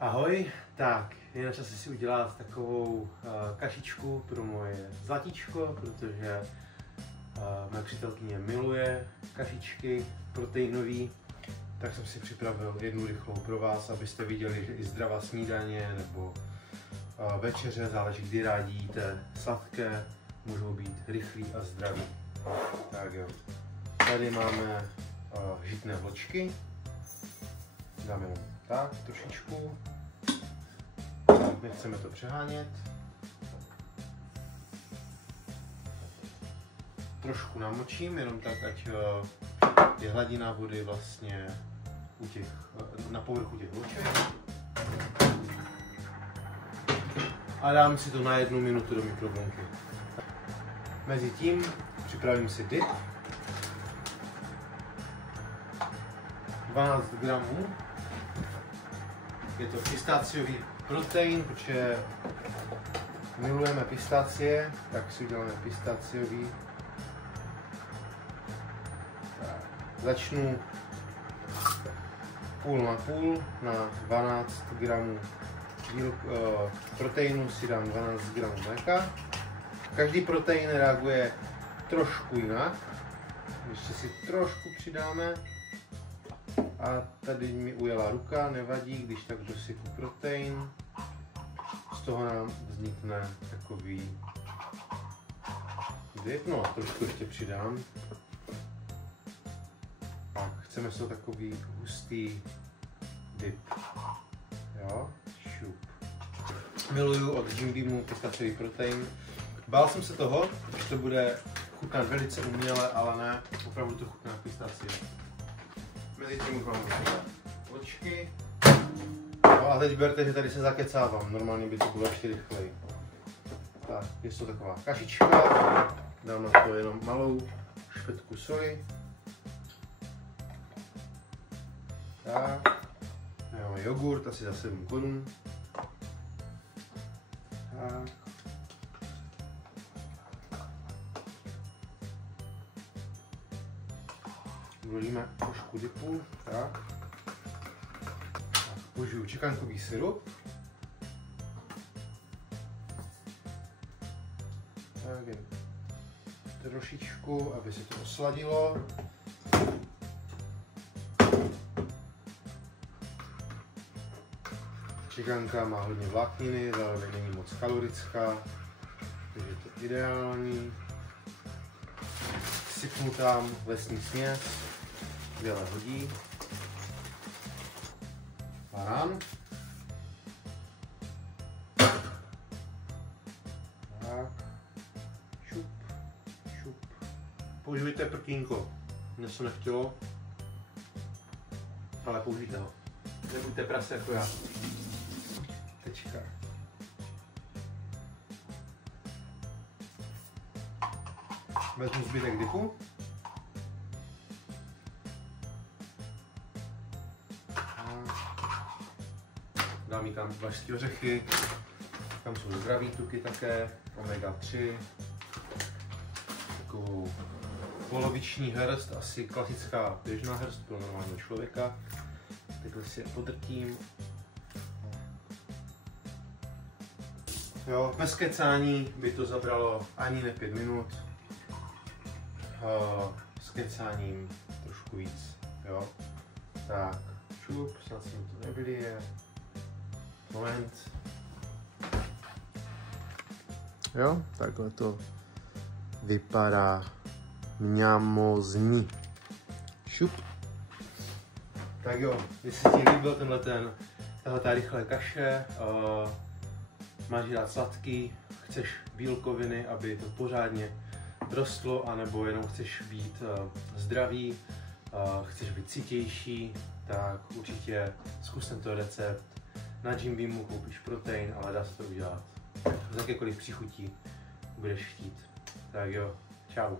Ahoj, tak je na čase si udělat takovou kašičku pro moje zlatíčko, protože moje přítelkyně miluje kašičky proteinový, tak jsem si připravil jednu rychlou pro vás, abyste viděli, že i zdravá snídaně nebo večeře, záleží kdy rádi jíte, sladké, můžou být rychlý a zdravý. Tak jo, tady máme žitné vločky, dáme jenom tak trošičku, nechceme to přehánět, trošku namočím, jenom tak, ať je hladina vody vlastně na povrchu těch vloček a dám si to na 1 minutu do mikrovlnky. Mezitím připravím si dip, 12 gramů, je to pistáciový protein, protože milujeme pistácie, tak si uděláme pistáciový. Začnu půl na půl, na 12 gramů proteinu si dám 12 gramů mléka. Každý protein reaguje trošku jinak, ještě si trošku přidáme. A tady mi ujela ruka, nevadí, když tak dosypu protein. Z toho nám vznikne takový dip, no a trošku ještě přidám. A chceme se takový hustý dip. Jo, šup. Miluju od Jim Beamu pistaciový protein. Bál jsem se toho, že to bude chutnat velice uměle, ale ne, opravdu to chutná pistacie. Mezitím ukládám vločky. No a teď berte, že tady se zakecávám, normálně by to bylo ještě rychleji. Tak, je to taková kašička, dám na to jenom malou špetku soli. Tak, máme jogurt asi za 7 korun. Tak. Vložíme trošku dipu, tak. Použiju čekankový sirup. Tak jen trošičku, aby se to osladilo. Čekanka má hodně vlákniny, zároveň není moc kalorická, takže je to ideální. Sypnu tam lesní směs, skvěle hodí. Banán. Tak. Šup, šup. Použijte prkínko. Mně se nechtělo, ale použijte ho. Nebuďte prase jako já. Tečka. Vezmu zbytek dipu. Dám jí tam vařské ořechy, tam jsou zdraví tuky také, omega 3, takovou poloviční hrst, asi klasická běžná hrst pro normálního člověka. Takhle si je podrtím. Jo, bez kecání by to zabralo ani ne 5 minut, s kecáním trošku víc, jo. Tak, šup, snad se mi to nevylije. Moment. Jo, takhle to vypadá mňamozní. Šup. Tak jo, jestli ti líbil tahle rychlé kaše, máš rád sladký, chceš bílkoviny, aby to pořádně rostlo, anebo jenom chceš být zdravý, chceš být sytější, tak určitě zkus tento recept. Na Jim Beamu koupíš protein, ale dá se to udělat z jakékoliv příchutí budeš chtít. Tak jo, čau.